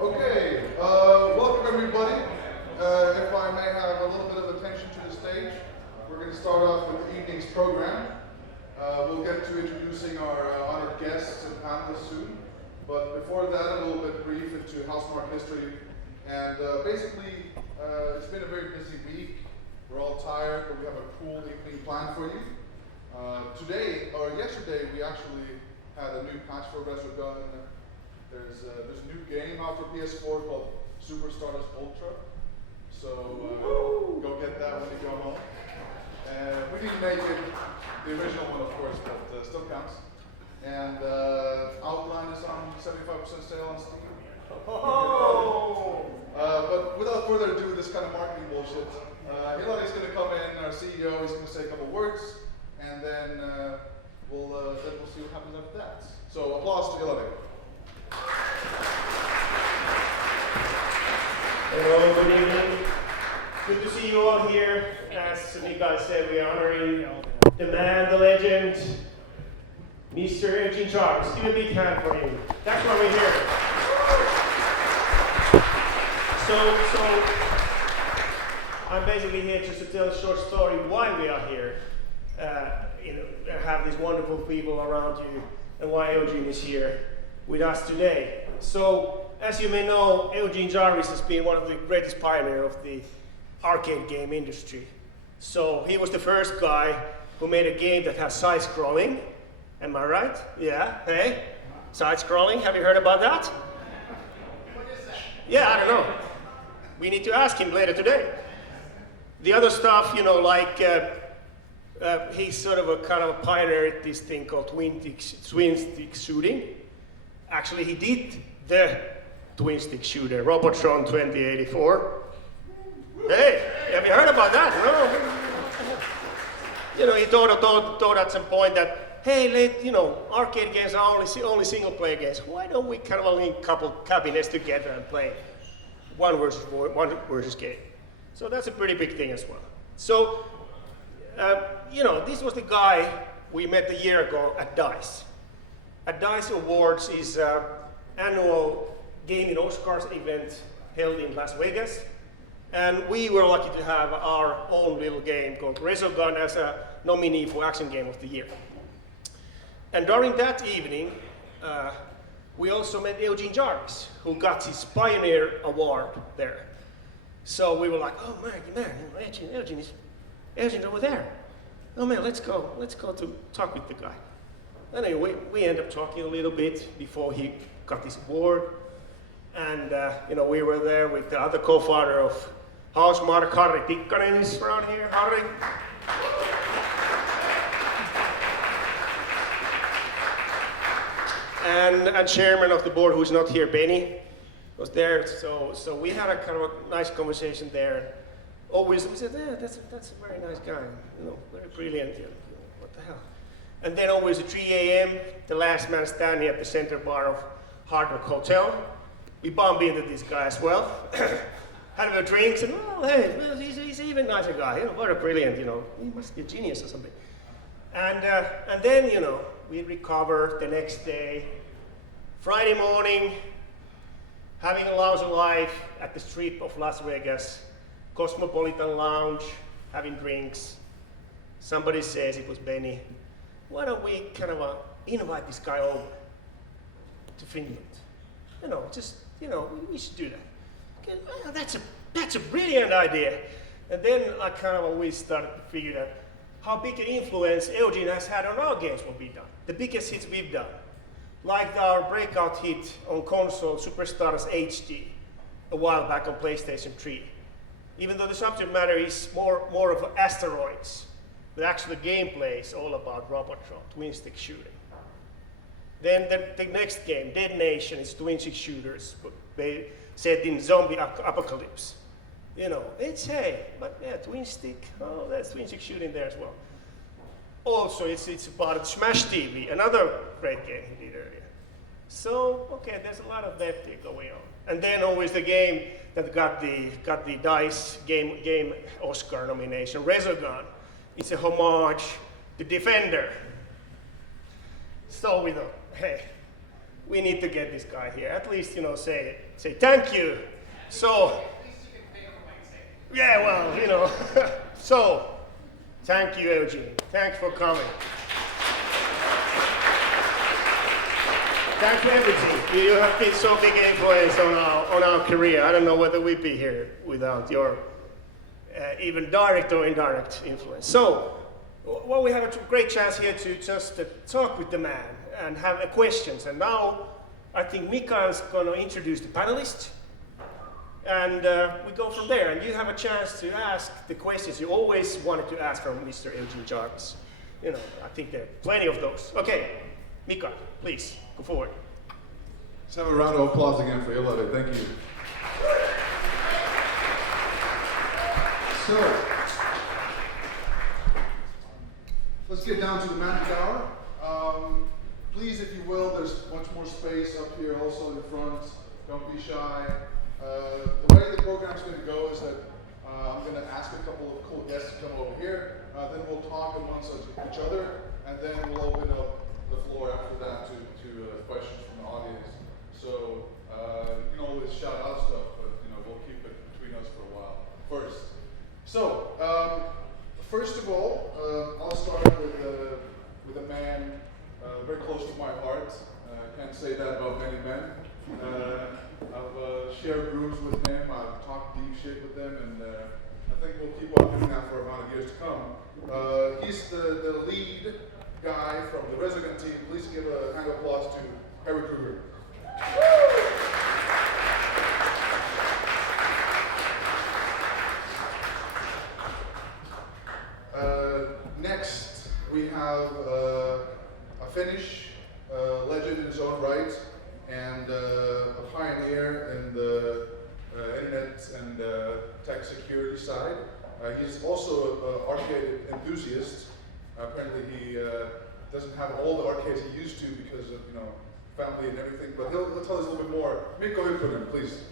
Okay, welcome everybody. If I may have a little bit of attention to the stage, we're going to start off with the evening's program. We'll get to introducing our honored guests and panelists soon. But before that, a little bit brief into Housemarque history. And basically, it's been a very busy week. We're all tired, but we have a cool evening planned for you. Today, or yesterday, we actually had a new patch for RESOGUN. There's a new game out for PS4 called Superstardust Ultra. So go get that when you go home. We didn't make it the original one, of course, but still counts. And Outline is on 75% sale on Steam. Oh! But without further ado, this kind of marketing bullshit, Hilary's going to come in, our CEO, he's going to say a couple words, and then we'll see what happens after that. So applause to Hilary. Hello, good evening. Good to see you all here. As Mikael said, we are honoring the man, the legend, Mr. Eugene Jarvis. Give a big hand for him. That's why we're here. So I'm basically here just to tell a short story why we are here. Have these wonderful people around you, and why Eugene is here with us today. So, as you may know, Eugene Jarvis has been one of the greatest pioneers of the arcade game industry. So he was the first guy who made a game that has side-scrolling. Am I right? Yeah, hey? Side-scrolling, have you heard about that? What is that? Yeah, I don't know. We need to ask him later today. The other stuff, he's sort of a kind of a pioneer at this thing called twin stick shooting. Actually, he did the twin stick shooter, Robotron 2084. Hey, have you heard about that? No. He thought at some point that, hey, arcade games are only single player games. Why don't we kind of link a couple cabinets together and play one versus game? So that's a pretty big thing as well. So, this was the guy we met a year ago at DICE. At DICE Awards is an annual gaming Oscars event held in Las Vegas. And we were lucky to have our own little game called RESOGUN as a nominee for Action Game of the Year. And during that evening, we also met Eugene Jarvis, who got his Pioneer Award there. So we were like, oh man, Eugene's over there. Oh man, let's go to talk with the guy. Anyway, we ended up talking a little bit before he got his award. And we were there with the other co-founder of Housemarque, Harri Tikkanen is around here. Harri. And chairman of the board, who's not here, Benny, was there. So we had a kind of a nice conversation there. Always we said, yeah, that's a very nice guy, very brilliant. What the hell? And then always at 3 a.m., the last man standing at the center bar of Hard Rock Hotel. We bumped into this guy as well. Had a drinks and, he's an even nicer guy, very brilliant, he must be a genius or something. And then, we recovered the next day. Friday morning, having a lousy life at the Strip of Las Vegas, Cosmopolitan Lounge, having drinks. Somebody says it was Benny. Why don't we kind of invite this guy over to Finland? We should do that. Okay, well, that's a brilliant idea. And then I kind of always started to figure out how big an influence Eugene has had on our games what we've done. The biggest hits we've done. Like our breakout hit on console, Superstardust HD, a while back on PlayStation 3. Even though the subject matter is more of asteroids, but actually the gameplay is all about Robotron, twin stick shooting. Then the next game, Dead Nation, is twin stick shooters, set in zombie apocalypse. Twin stick, that's twin stick shooting there as well. Also, it's about Smash TV, another great game he did earlier. So, okay, there's a lot of that thing going on. And then always the game that got the DICE game Oscar nomination, RESOGUN. It's a homage to Defender. So we thought, hey, we need to get this guy here. At least, you know, say thank you. So, yeah, well, you know. So, thank you, Eugene. Thanks for coming. Thank you, everything. You have been so big influence on our career. I don't know whether we'd be here without your even direct or indirect influence. So, well, we have a great chance here to just talk with the man and have questions. And now, I think Mika is going to introduce the panelists. And we go from there. And you have a chance to ask the questions you always wanted to ask from Mr. Eugene Jarvis. You know, I think there are plenty of those. Okay, Mika, please, go forward. Let's have a round of applause again for Ilari. Thank you. So, let's get down to the magic hour. Please, if you will, there's much more space up here also in the front. Don't be shy. The way the program's going to go is that I'm going to ask a couple of cool guests to come over here. Then we'll talk amongst each other, and then we'll open up the floor after that to questions from the audience. So you can always shout out stuff, but you know we'll keep it between us for a while first. So first of all, I'll start with a man very close to my heart. Can't say that about many men. I've shared rooms with him. I've talked deep shit with him, and I think we'll keep on doing that for a amount of years to come. He's the lead guy from the RESOGUN team. Please give a hand of applause to Krueger. Next, we have a Finnish legend in his own right and a pioneer in the internet and tech security side. He's also an arcade enthusiast. Apparently, he doesn't have all the arcades he used to because of family and everything. But he'll tell us a little bit more. Mikko Hyppönen, please.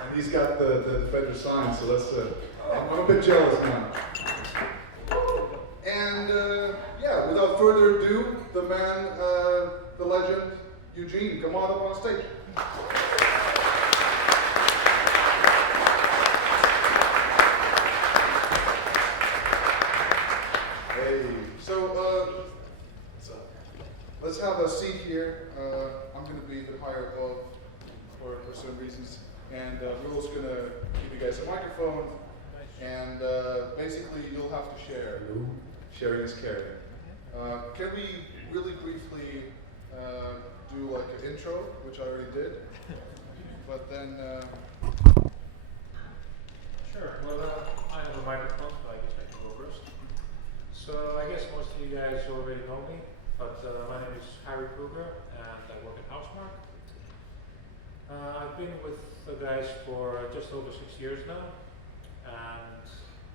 And he's got the Defender sign, so let's. I'm a bit jealous now. And yeah, without further ado, the man, the legend, Eugene, come on up on stage. Hey, so let's have a seat here. I'm going to be the higher above for some reasons, and we're also going to give you guys a microphone, and basically you'll have to share. Sharing is caring. Can we really briefly do like an intro, which I already did, but then. Sure. Well, I have a microphone, so I guess I can go first. So I guess most of you guys already know me, but my name is Krueger, and I work at Housemarque. I've been with the guys for just over 6 years now, and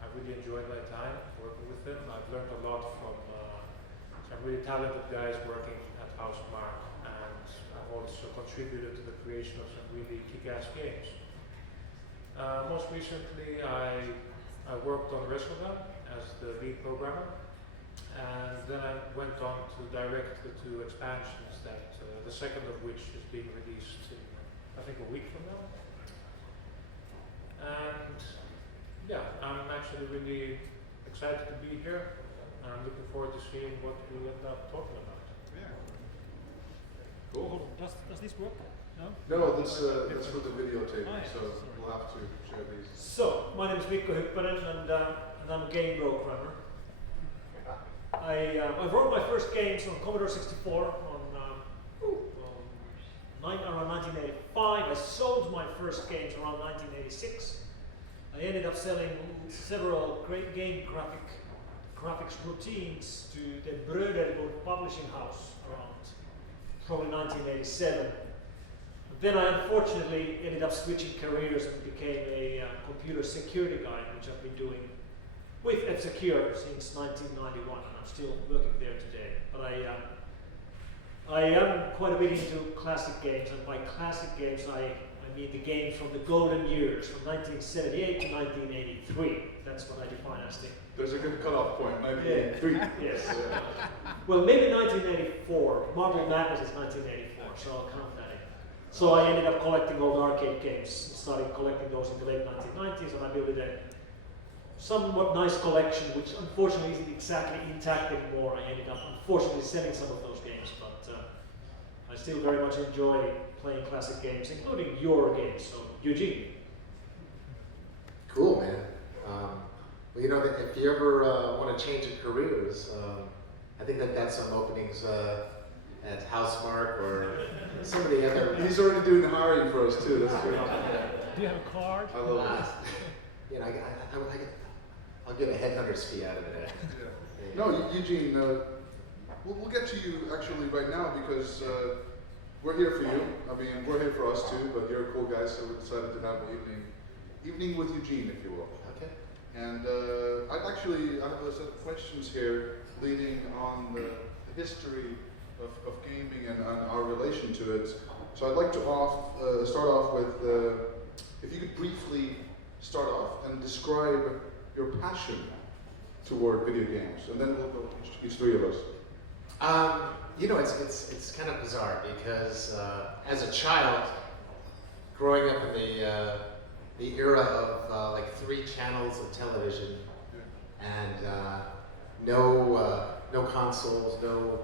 I've really enjoyed my time working with them. I've learned a lot from some really talented guys working at Housemarque, and I've also contributed to the creation of some really kick-ass games. Most recently, I worked on RESOGUN as the lead programmer, and then I went on to direct the 2 expansions, that the second of which is being released in, I think, a week from now. And yeah, I'm actually really excited to be here. I'm looking forward to seeing what we end up talking about. Yeah. Cool. Does this work? No? No, that's for the videotape, Oh, yeah. so we'll have to share these. So, my name is Mikko Hyppönen, and I'm a game programmer. I wrote my first games on Commodore 64 around 1985. I sold my first games around 1986. I ended up selling several great game graphics routines to the Bröderwood publishing house around probably 1987. But then I unfortunately ended up switching careers and became a computer security guy, which I've been doing with F-Secure since 1991, and I'm still working there today. But I am quite a bit into classic games, and by classic games I mean the games from the golden years, from 1978 to 1983. That's what I define as the There's a good cutoff point, maybe Yeah. 3. Yes. Yeah. Well, maybe 1984. Marble Madness is 1984, so I'll count that in. So I ended up collecting old arcade games, started collecting those in the late 1990s, and I built a somewhat nice collection, which unfortunately isn't exactly intact anymore. I ended up unfortunately selling some of those games, but I still very much enjoy playing classic games, including your games. So, Eugene. Cool, man. Well, you know, if you ever want to change your careers, I think that's some openings at Housemarque or some of the other. He's already doing the hiring for us too. That's good. Do you have a card? I love it. You know, I'll get a headhunter's fee out of it. Yeah. No, Eugene, we'll get to you actually right now because we're here for you. I mean, we're here for us too, but you're a cool guy, so we decided to have an evening with Eugene, if you will. Okay. And I have a set of questions here leading on the history of gaming and our relation to it. So I'd like to start off with, if you could briefly start off and describe your passion toward video games, and then we'll go each 3 of us. You know, it's kind of bizarre because as a child, growing up in the era of like 3 channels of television and no consoles, no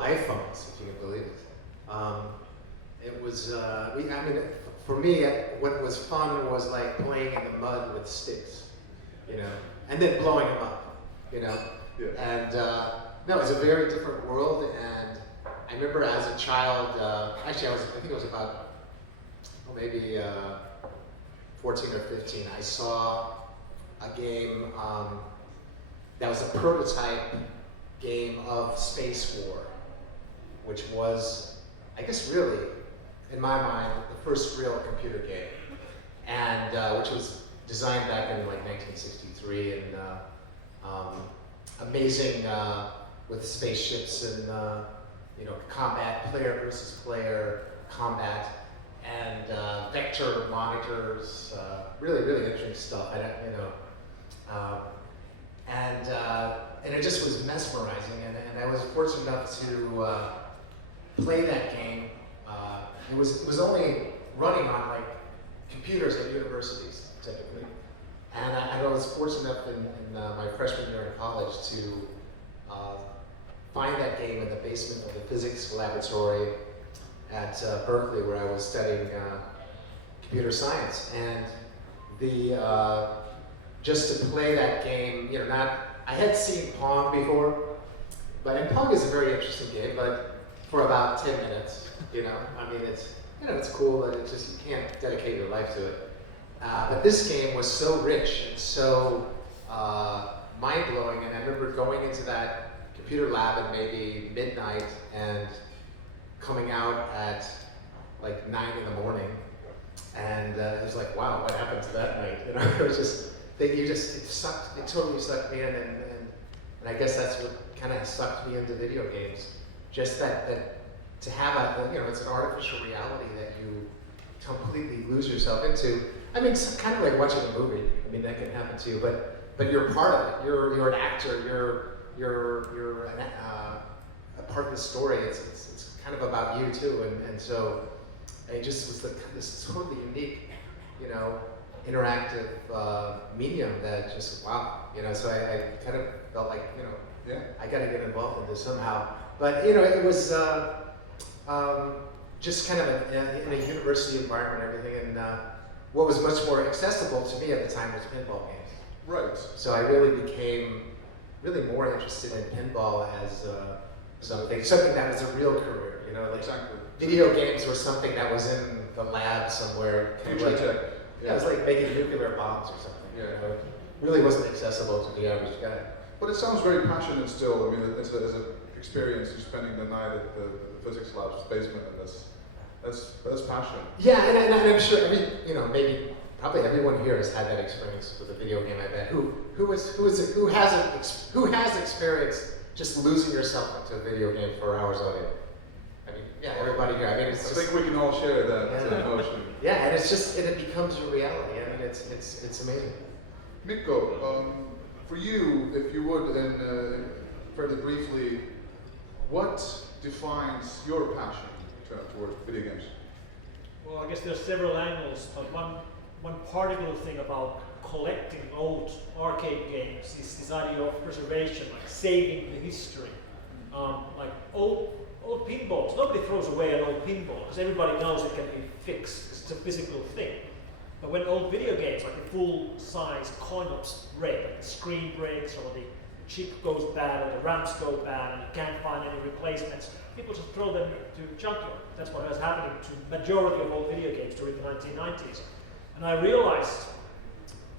iPhones, if you can believe it. It was, for me, what was fun was like playing in the mud with sticks, you know, and then blowing them up, you know. Yeah. And no, it's a very different world. And I remember as a child, I think it was about maybe 14 or 15. I saw a game that was a prototype game of Space War, which was, I guess, really, in my mind, the first real computer game, and which was designed back in like 1963, and amazing with spaceships and combat, player versus player combat, and vector monitors, really interesting stuff. And it just was mesmerizing, and I was fortunate enough to play that game. It was only running on like computers at universities typically, and I was fortunate enough in my freshman year in college to find that game in the basement of the physics laboratory at Berkeley, where I was studying computer science, and just to play that game, I had seen Pong before, and Pong is a very interesting game, but for about 10 minutes, it's cool, but it's just, you can't dedicate your life to it. But this game was so rich and so mind-blowing, and I remember going into that computer lab at maybe midnight and coming out at like 9 in the morning, and it was like, wow, what happened to that night? It was just, it totally sucked me in, and I guess that's what kind of sucked me into video games. Just that to have it's an artificial reality that you completely lose yourself into. I mean, it's kind of like watching a movie. I mean, that can happen to you, but you're part of it. You're an actor. You're a part of the story. It's kind of about you too, and so it just was this totally unique, interactive medium that just wow. So I kind of felt like I got to get involved in this somehow. But it was just kind of in a university environment and everything, and what was much more accessible to me at the time was pinball games. Right. So I really became more interested in pinball as something that was a real career. Exactly. Video games were something that was in the lab somewhere. Future tech. Yeah, it was like making nuclear bombs or something. Yeah. It really wasn't accessible to the average guy. But it sounds very passionate still. I mean, as an experience, you're spending the night at the physics lab's basement, and that's passion. Yeah, and I'm sure probably everyone here has had that experience with a video game. I bet. Who has experienced just losing yourself into a video game for hours on end? I mean, yeah, everybody here. I mean, I think we can all share that emotion. Yeah, and it becomes a reality. I mean, it's amazing. Mikko, for you, if you would, and fairly briefly, what defines your passion towards video games? Well, I guess there's several angles, but one particular thing about collecting old arcade games is this idea of preservation, like saving the history. Like old pinballs, nobody throws away an old pinball because everybody knows it can be fixed. It's a physical thing. But when old video games, like the full-size coin-ops break, like the screen breaks or the chip goes bad or the ramps go bad and you can't find any replacements, people just throw them to junkyard. That's what was happening to majority of old video games during the 1990s. And I realized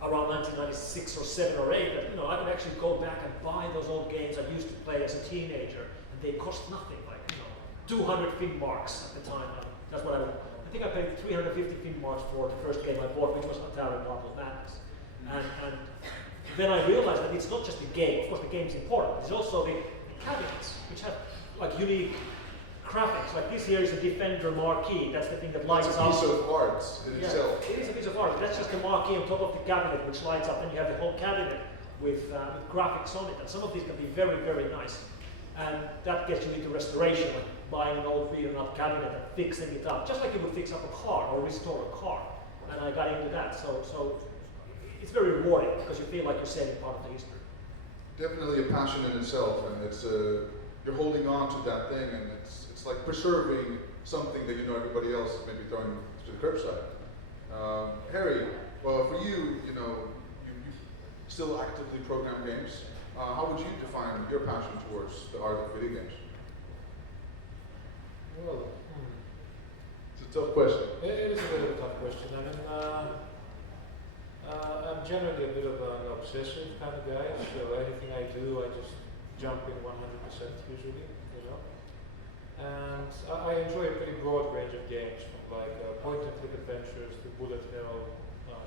around 1996 or 7 or 8 that I could actually go back and buy those old games I used to play as a teenager, and they cost nothing, like 200 fin marks at the time. That's what I think I paid 350 fin marks for the first game I bought, which was Atari Marble Madness. And then I realized that it's not just the game. Of course, the game's important. It's also the cabinets, which have like unique graphics. Like this here is a Defender marquee. That's the thing that lights up. It's a piece of art in itself. It is a piece of art. That's just the marquee on top of the cabinet, which lights up, and you have the whole cabinet with graphics on it. And some of these can be very, very nice. And that gets you into restoration, like buying an old beaten-up cabinet and fixing it up, just like you would fix up a car or restore a car. And I got into that. So it's very rewarding because you feel like you're saving part of the history. Definitely a passion in itself, and it's you're holding on to that thing, and it's like preserving something that everybody else is maybe throwing to the curbside. Harry, well, for you, you still actively program games. How would you define your passion towards the art of video games? Well, It's a tough question. it is a bit of a tough question. I mean, I'm generally a bit of an obsessive kind of guy, so anything I do, I just jump in 100% usually, And I enjoy a pretty broad range of games, from like point-and-click adventures to bullet hell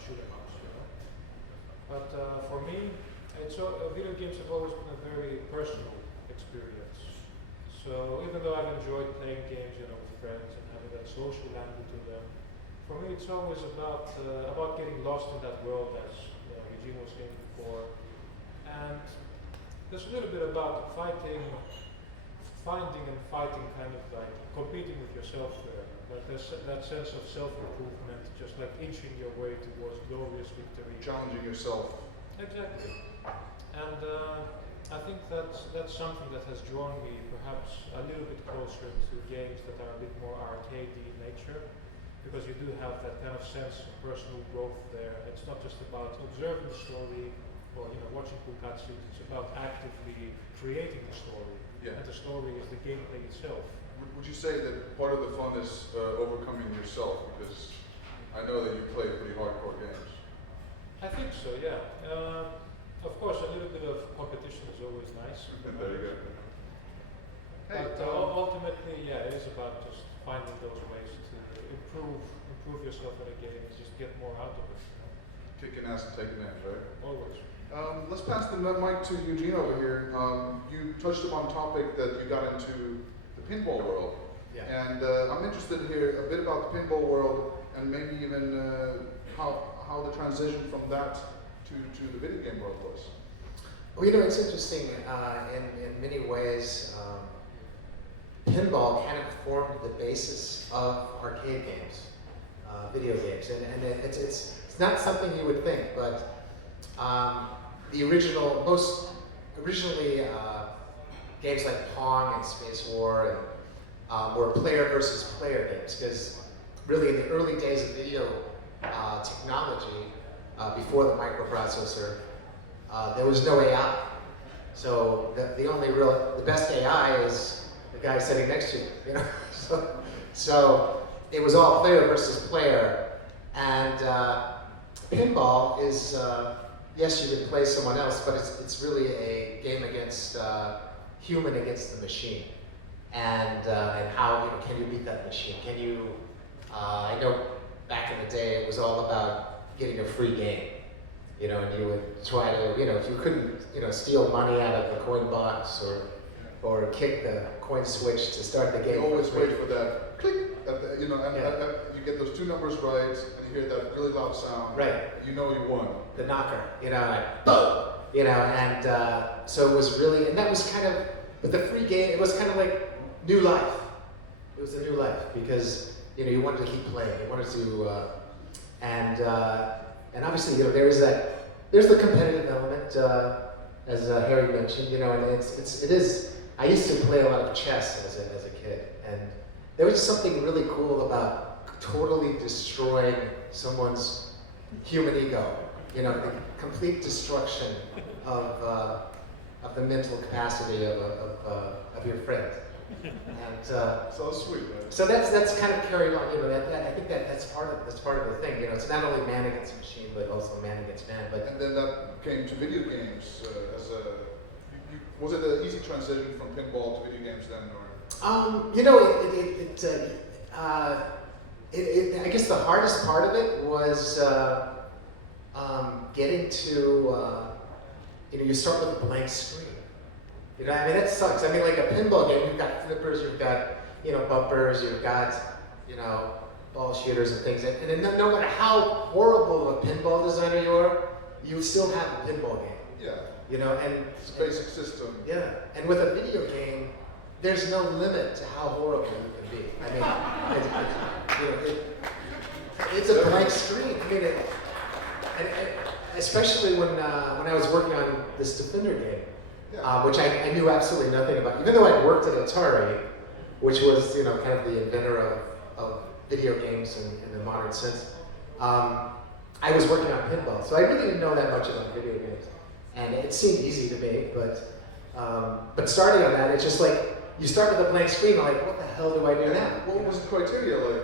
shoot 'em ups, But for me, video games have always been a very personal experience. So even though I've enjoyed playing games, with friends and having that social angle to them, for me it's always about getting lost in that world, as Eugene was saying before. And there's a little bit about finding and fighting, kind of like competing with yourself there. Like there's that sense of self-improvement, just like inching your way towards glorious victory. Challenging yourself. Exactly. And I think that's something that has drawn me perhaps a little bit closer to games that are a bit more arcadey in nature, because you do have that kind of sense of personal growth there. It's not just about observing the story or watching cool cutscenes. It's about actively creating the story. Yeah. And the story is the gameplay itself. Would you say that part of the fun is overcoming yourself? Because I know that you play pretty hardcore games. I think so, yeah. Of course, a little bit of competition is always nice. There you go. Hey, But ultimately, it is about just finding those ways to improve yourself in a game and just get more out of it. kicking ass and taking names, right? Always. Let's pass the mic to Eugene over here. You touched upon a topic that you got into the pinball world. Yeah. And I'm interested to hear a bit about the pinball world and maybe even how the transition from that to the video game world was. Well, it's interesting in many ways. Pinball kind of formed the basis of arcade games, video games, and it's not something you would think, but originally games like Pong and Space War and were player versus player games, because really in the early days of video technology, before the microprocessor, there was no AI. So the best AI is the guy sitting next to you, So it was all player versus player, and pinball is yes, you can play someone else, but it's really a game against human against the machine, and how can you beat that machine? Can you? I know back in the day it was all about getting a free game, and you would try to, if you couldn't, steal money out of the coin box or or kick the coin switch to start the game. You always wait for that click, at the, and you get those two numbers right, and you hear that really loud sound. Right. You know you won. The knocker, like boom, and so it was really, and that was kind of, but the free game, it was kind of like new life. It was a new life because you wanted to keep playing, you wanted to, and obviously there's the competitive element, as Harry mentioned, and it is. I used to play a lot of chess as a kid, and there was just something really cool about totally destroying someone's human ego. The complete destruction of the mental capacity of your friend. And So sweet, man. so that's kind of carried on. I think that's part of the thing. It's not only man against machine, but also man against man. But And then that came to video games as a. Was it an easy transition from pinball to video games then, or? I guess the hardest part of it was getting to, you start with a blank screen. That sucks. Like a pinball game, you've got flippers, you've got, bumpers, you've got, ball shooters and things. And then no matter how horrible of a pinball designer you are, you still have a pinball game. Yeah. And It's a basic system. yeah, and with a video game, there's no limit to how horrible you can be. It's a blank screen. And especially when I was working on this Defender game, Yeah. which I knew absolutely nothing about. Even though I worked at Atari, which was kind of the inventor of video games in the modern sense, I was working on pinball, so I really didn't know that much about video games. And it seemed easy to me, but starting on that, it's just like, you start with a blank screen, I'm like, what the hell do I do now? What was the criteria like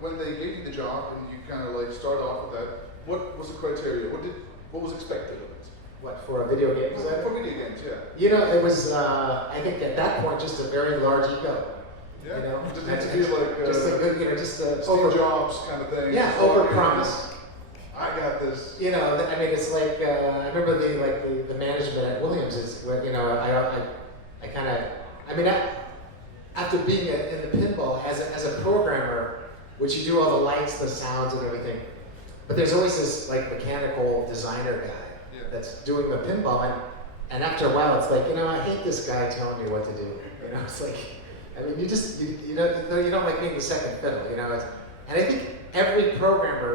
when they gave you the job and you kind of like start off with that? What was the criteria? What was expected of it? What, for a video game designer? For video games, yeah. It was, I think at that point, just a very large ego. Yeah. Did And- it to be like just a good, just a Steve Jobs kind of thing? Yeah, Just over walking in, promise. I got this. It's like I remember the management at Williams is where I kind of after being in the pinball as a programmer, which you do all the lights, the sounds, and everything, but there's always this like mechanical designer guy that's doing the pinball, and after a while it's like I hate this guy telling me what to do. It's like you don't like being the second fiddle. And I think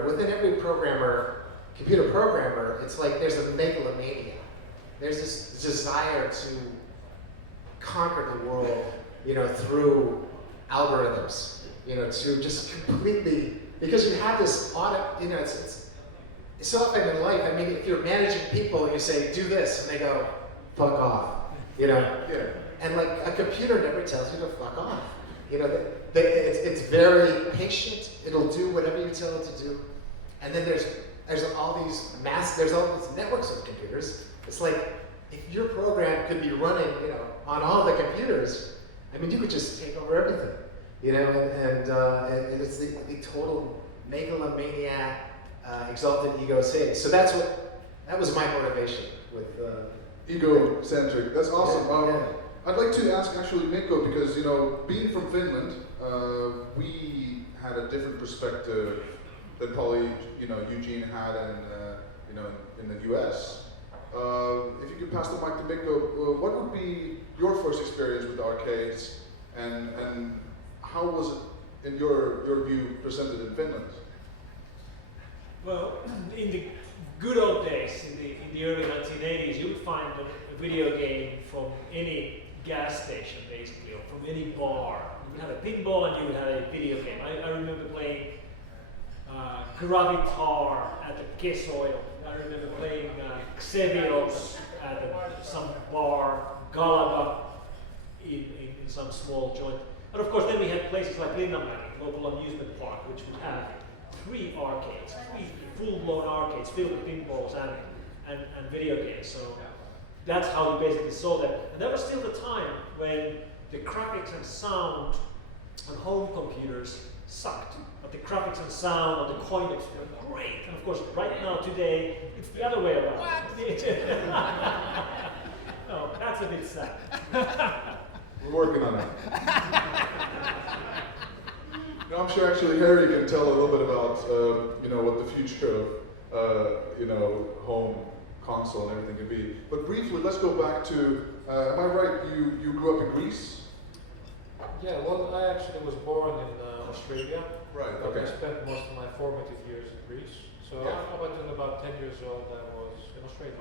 within every programmer, computer programmer, it's like there's a megalomania. There's this desire to conquer the world, through algorithms, to just completely, because you have this audit, it's so often in life, if you're managing people and you say, do this, and they go, fuck off, Yeah. And like a computer never tells you to fuck off. It's very patient. It'll do whatever you tell it to do. And then there's all these networks of computers. It's like if your program could be running, on all the computers, you could just take over everything. And it's the total megalomaniac, exalted ego state. So that was my motivation with Egocentric. That's awesome. Yeah. I'd like to ask actually Mikko, because being from Finland, we had a different perspective than probably Eugene had, and in the US. If you could pass the mic to Mikko, what would be your first experience with arcades, and how was it, in your view, presented in Finland? Well, in the good old days, in the early 1980s, you would find a video game from any gas station, basically, or from any bar. You would have a pinball and you would have a video game. I remember playing Gravitar at the Kesoil. I remember playing Xevios at some bar, Galaga in some small joint. And of course, then we had places like Linnanmäki, local amusement park, which would have three full-blown arcades filled with pinballs and video games. So that's how you basically saw that. And that was still the time when the graphics and sound on home computers sucked. But the graphics and sound on the Coinex were great. And of course, right now, today, it's the other way around. No, that's a bit sad. We're working on it. No, I'm sure actually Harry can tell a little bit about what the future of home console and everything can be. But briefly, let's go back to. Am I right? You grew up in Greece? Yeah, well, I actually was born in Australia. Right. But Okay. I spent most of my formative years in Greece. So Yeah. up until about 10 years old, I was in Australia.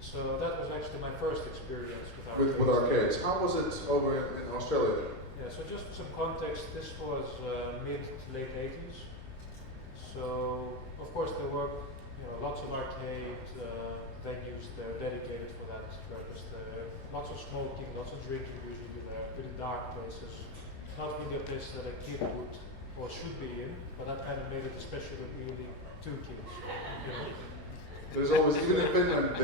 So that was actually my first experience with arcades. With arcades. How was it over in Australia then? Yeah, so just for some context, this was mid to late 80s. So, of course, there were lots of arcade venues there dedicated for that purpose. There lots of smoking, lots of drinking usually there, pretty dark places. Not really a place that a kid would or should be in, but that kind of made it especially appealing to kids. There's always, even in Finland,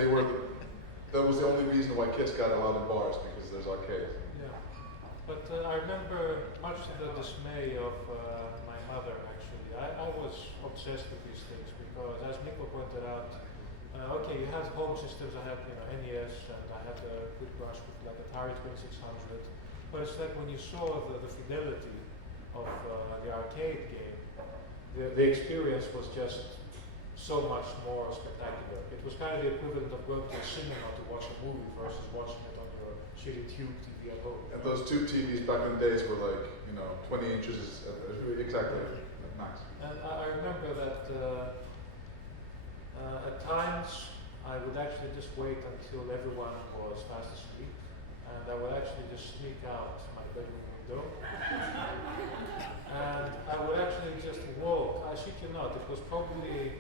that was the only reason why kids got allowed in bars, because there's arcades. Yeah, but I remember much to the dismay of my mother actually. I was obsessed with these things because, as Mikko pointed out, okay, you had home systems. I had NES and I had a good brush with like Atari 2600. But it's like when you saw the fidelity of the arcade game, the experience was just so much more spectacular. It was kind of the equivalent of going to a cinema to watch a movie versus watching it on your shitty tube TV at home. And those tube TVs back in the days were like, 20 inches, exactly, max. And I remember that at times I would actually just wait until everyone was fast asleep, and I would actually just sneak out my bedroom window. And I would actually just walk, I shit you not, it was probably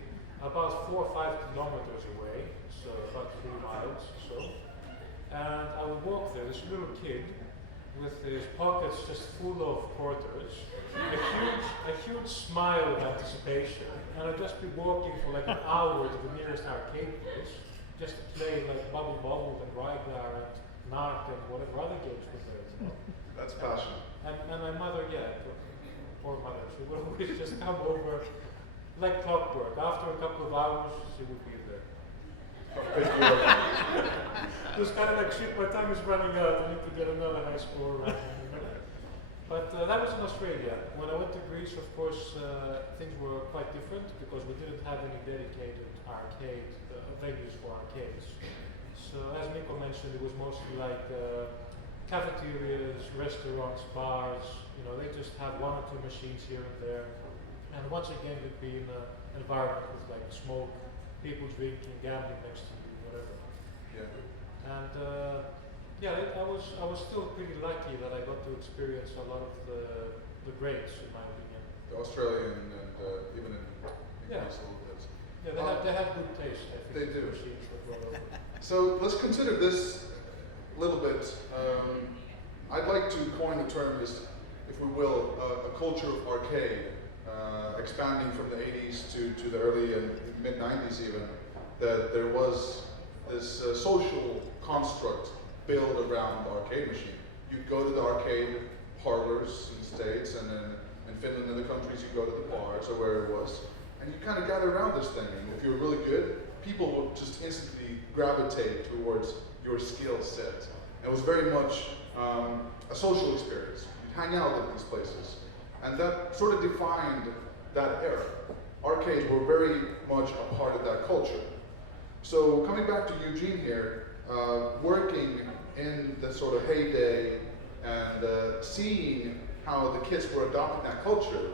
about 4 or 5 kilometers away, so about 3 miles or so. And I would walk there, this little kid, with his pockets just full of quarters, a huge smile of anticipation, and I'd just be walking for like an hour to the nearest arcade place, just to play like Bubble Bobble and Rygar and Narc and whatever other games were there. That's passion. And my mother, poor mother, she would always just come over like clockwork. After a couple of hours, she would be there. It was kind of like, shit, my time is running out, I need to get another high score right now. But that was in Australia. When I went to Greece, of course, things were quite different because we didn't have any dedicated arcade venues for arcades. So as Mikko mentioned, it was mostly like cafeterias, restaurants, bars. They just had 1 or 2 machines here and there. And once again, it'd be in an environment with like smoke, people drinking, gambling next to you, whatever. Yeah. And I was still pretty lucky that I got to experience a lot of the greats, in my opinion. The Australian and even in Yeah. Greece a little bit. Yeah, they have good taste, I think. They the do. machines that brought over. So let's consider this a little bit. I'd like to coin the term, if we will, a culture of arcade, expanding from the 80s to the early and mid 90s even, that there was this social construct built around the arcade machine. You'd go to the arcade parlors in the States, and then in Finland and other countries you go to the bars or where it was, and you kind of gather around this thing. And if you were really good, people would just instantly gravitate towards your skill set. And it was very much a social experience. You'd hang out at these places. And that sort of defined that era. Arcades were very much a part of that culture. So coming back to Eugene here, working in the sort of heyday and seeing how the kids were adopting that culture,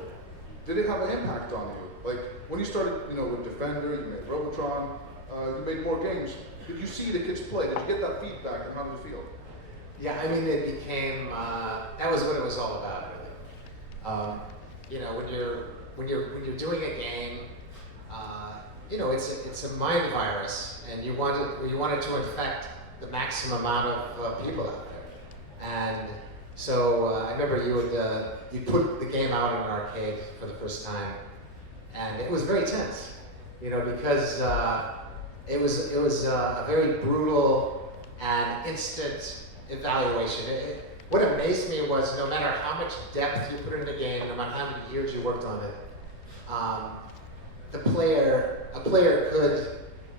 did it have an impact on you? Like when you started, with Defender, you made Robotron, you made more games. Did you see the kids play? Did you get that feedback, and how did it feel? Yeah, I mean, it became, that was what it was all about, really. When you're doing a game, it's a mind virus, and you want it to infect the maximum amount of people out there. And so I remember you put the game out in an arcade for the first time, and it was very tense, because it was a very brutal and instant evaluation. What amazed me was no matter how much depth you put in the game, no matter how many years you worked on it, a player could,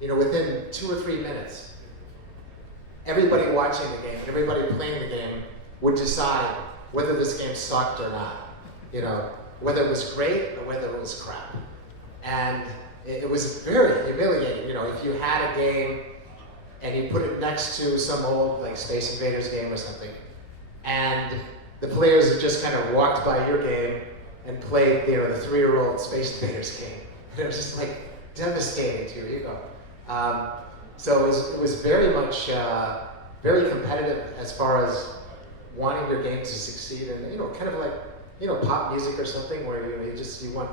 within 2 or 3 minutes, everybody watching the game, everybody playing the game would decide whether this game sucked or not. You know, whether it was great or whether it was crap. And it was very humiliating. You know, if you had a game and you put it next to some old like Space Invaders game or something, and the players had just kind of walked by your game and played, you know, the 3-year-old Space Invaders game. And it was just like devastating to your ego. So it was very much very competitive as far as wanting your game to succeed, and you know, kind of like, you know, pop music or something where you want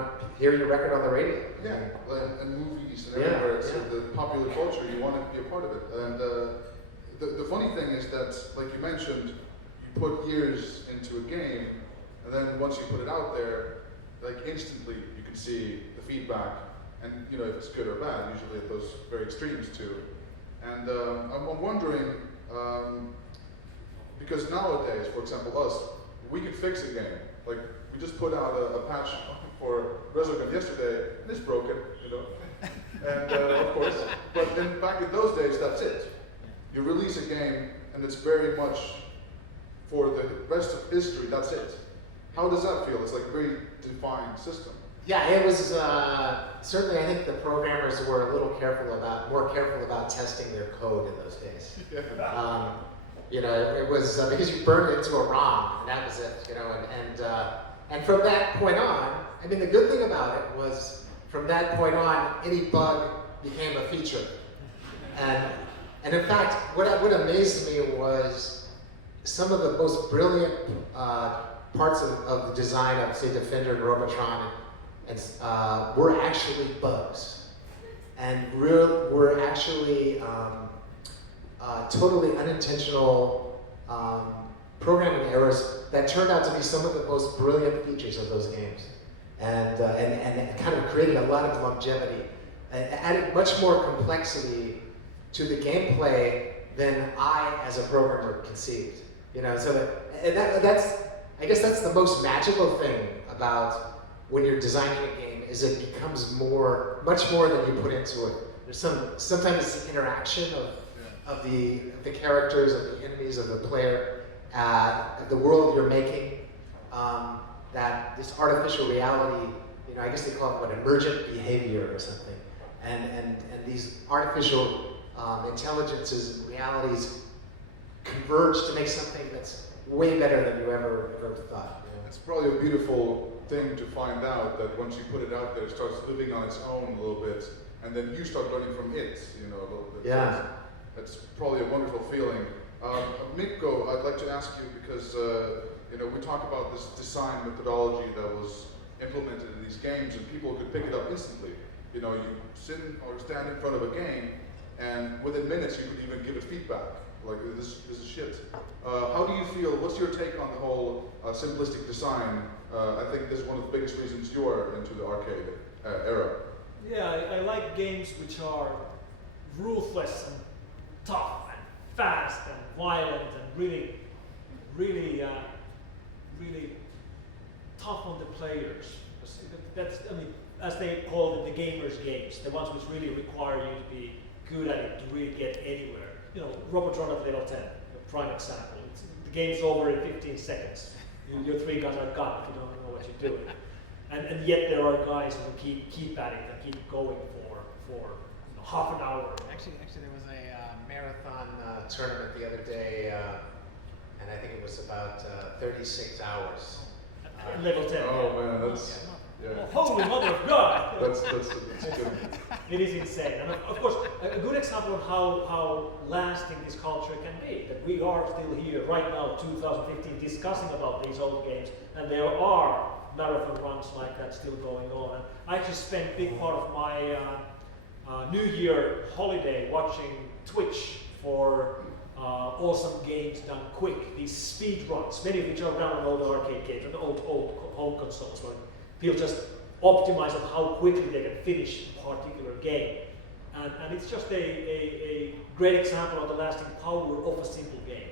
to hear your record on the radio. Yeah, and movies and everywhere. It's the popular culture. You want to be a part of it. And the funny thing is that, like you mentioned, you put years into a game, and then once you put it out there, like instantly you can see the feedback, and you know if it's good or bad. Usually at those very extremes too. And I'm wondering, because nowadays, for example, us, we can fix a game. Like we just put out a patch for RESOGUN yesterday, and it's broken, you know. And of course, but then back in those days, that's it. You release a game, and it's very much for the rest of history. That's it. How does that feel? It's like a very defined system. Yeah, it was certainly. I think the programmers were a little more careful about testing their code in those days. Yeah. You know, it was because you burned it into a ROM, and that was it. You know, and from that point on, I mean, the good thing about it was from that point on, any bug became a feature. And in fact, what amazed me was some of the most brilliant parts of the design of, say, Defender and Robotron were actually bugs, and were actually totally unintentional programming errors that turned out to be some of the most brilliant features of those games, and kind of created a lot of longevity and added much more complexity to the gameplay than I, as a programmer, conceived. You know, so that's I guess that's the most magical thing about when you're designing a game, is it becomes much more than you put into it. There's sometimes it's the interaction of the characters, of the enemies, of the player, the world you're making, that this artificial reality, you know, I guess they call it emergent behavior or something, and these artificial intelligences and realities converge to make something that's way better than you ever thought. You know? It's probably a beautiful thing to find out that once you put it out there, it starts living on its own a little bit, and then you start learning from it, you know, a little bit. Yeah. That's probably a wonderful feeling. Mikko, I'd like to ask you, because you know, we talk about this design methodology that was implemented in these games, and people could pick it up instantly. You know, you sit or stand in front of a game, and within minutes you could even give it feedback. Like, this is shit. How do you feel? What's your take on the whole simplistic design? I think this is one of the biggest reasons you're into the arcade era. Yeah, I like games which are ruthless and tough and fast and violent and really tough on the players. That's, I mean, as they call it, the gamers' games, the ones which really require you to be good at it to really get anywhere. You know, Robotron at level 10, a prime example. The game's over in 15 seconds. Your 3 guns are gone if you don't know what you're doing. And yet there are guys who keep at it and keep going for you know, half an hour. Actually, there was a marathon tournament the other day, and I think it was about 36 hours. Level 10. Oh man, that's yeah. Holy mother of God! That's good. It is insane. And of course, a good example of how lasting this culture can be, that we are still here right now, 2015, discussing about these old games, and there are marathon runs like that still going on. And I actually spent a big part of my New Year holiday watching Twitch for awesome games done quick, these speed runs, many of which are done on old arcade games and old home consoles, where people just optimize on how quickly they can finish a particular game. And it's just a great example of the lasting power of a simple game.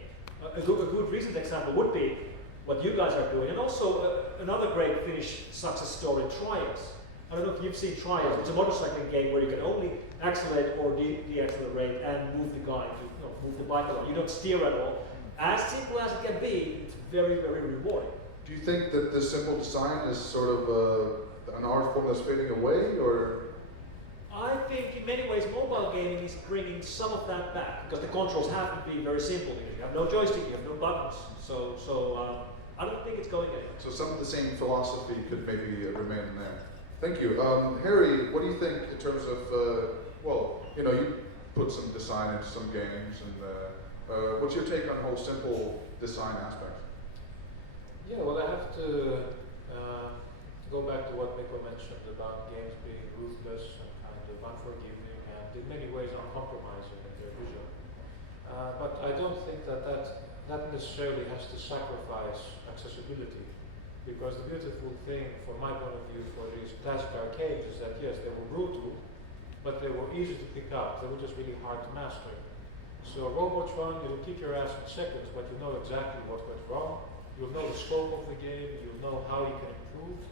A good recent example would be what you guys are doing, and also another great Finnish success story, Trials. I don't know if you've seen Trials. It's a motorcycling game where you can only accelerate or de-accelerate and move the guy, move the bike around. You don't steer at all. as simple as it can be, it's very, very rewarding. Do you think that this simple design is sort of an art form that's fading away, or? I think in many ways mobile gaming is bringing some of that back because the controls have to be very simple because you have no joystick, you have no buttons. So I don't think it's going anywhere. So some of the same philosophy could maybe remain there. Thank you. Harry, what do you think in terms of, well, you know, you put some design into some games, and what's your take on whole simple design aspect? Yeah, well, I have to go back to what Mikko mentioned about games being ruthless and kind of unforgiving and in many ways uncompromising in their vision. But I don't think that necessarily has to sacrifice accessibility, because the beautiful thing from my point of view for these classic arcades is that yes, they were brutal, but they were easy to pick up. They were just really hard to master. So Robotron, you'll kick your ass in seconds, but you know exactly what went wrong. You'll know the scope of the game, you'll know how you can improve,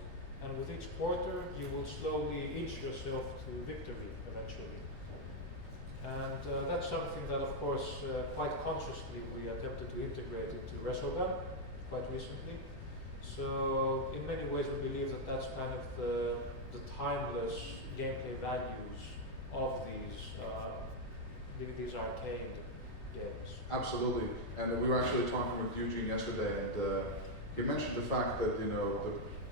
and with each quarter you will slowly inch yourself to victory eventually. And that's something that, of course, quite consciously we attempted to integrate into RESOGUN quite recently. So in many ways we believe that that's kind of the timeless gameplay values of these arcade games. Absolutely. And we were actually talking with Eugene yesterday, and he mentioned the fact that, you know,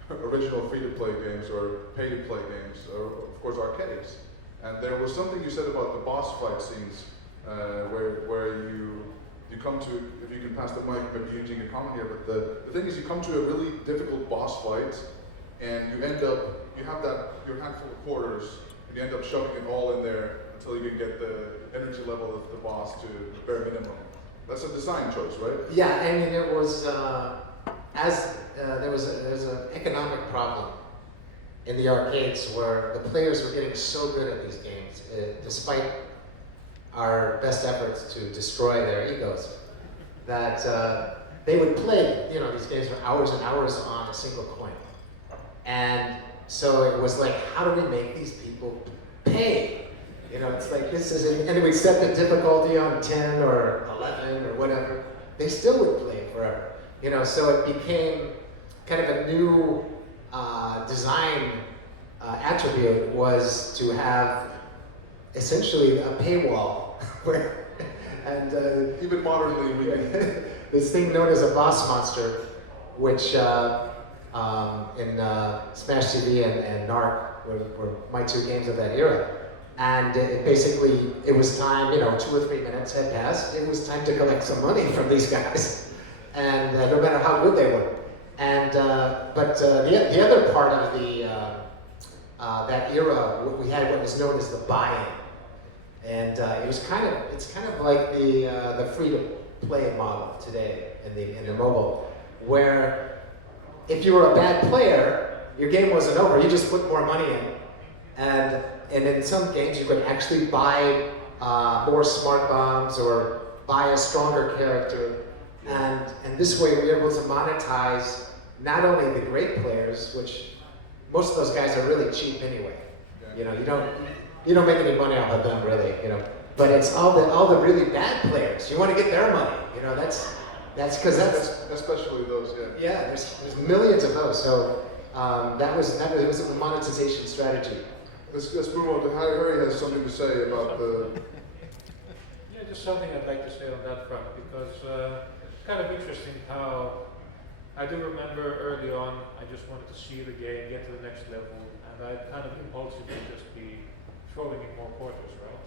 the original free-to-play games or pay-to-play games are, of course, arcades. And there was something you said about the boss fight scenes, where you come to, if you can pass the mic, maybe Eugene can comment here, but the thing is you come to a really difficult boss fight, and you end up, you have your handful of quarters, and you end up shoving it all in there until you can get the energy level of the boss to the bare minimum. That's a design choice, right? Yeah, I mean, it was, there's an economic problem in the arcades where the players were getting so good at these games, despite our best efforts to destroy their egos, that they would play, you know, these games for hours and hours on a single coin. And so it was like, how do we make these people pay? You know, it's like, this is, and we'd set the difficulty on 10 or 11 or whatever, they still would play forever. You know, so it became kind of a new design attribute, was to have essentially a paywall where, and even modernly we can. this thing known as a boss monster, which in Smash TV and Narc were my two games of that era. And it basically, it was time, you know, 2 or 3 minutes had passed, it was time to collect some money from these guys. And no matter how good they were. And, but the other part of the, that era, we had what was known as the buy-in. And it's kind of like the free-to-play model today in the mobile, where if you were a bad player, your game wasn't over, you just put more money in. And in some games you could actually buy more smart bombs or buy a stronger character. And this way we were able to monetize not only the great players, which most of those guys are really cheap anyway. Yeah. You know, you don't make any money off of them really, you know. But it's all the really bad players. You want to get their money, you know. That's because that's especially those, yeah. Yeah, there's millions of those. So that was a monetization strategy. Let's move on to Harry has something to say about the. Yeah, just something I'd like to say on that front, because it's kind of interesting how I do remember early on I just wanted to see the game, get to the next level, and I'd kind of impulsively just be throwing in more quarters, right?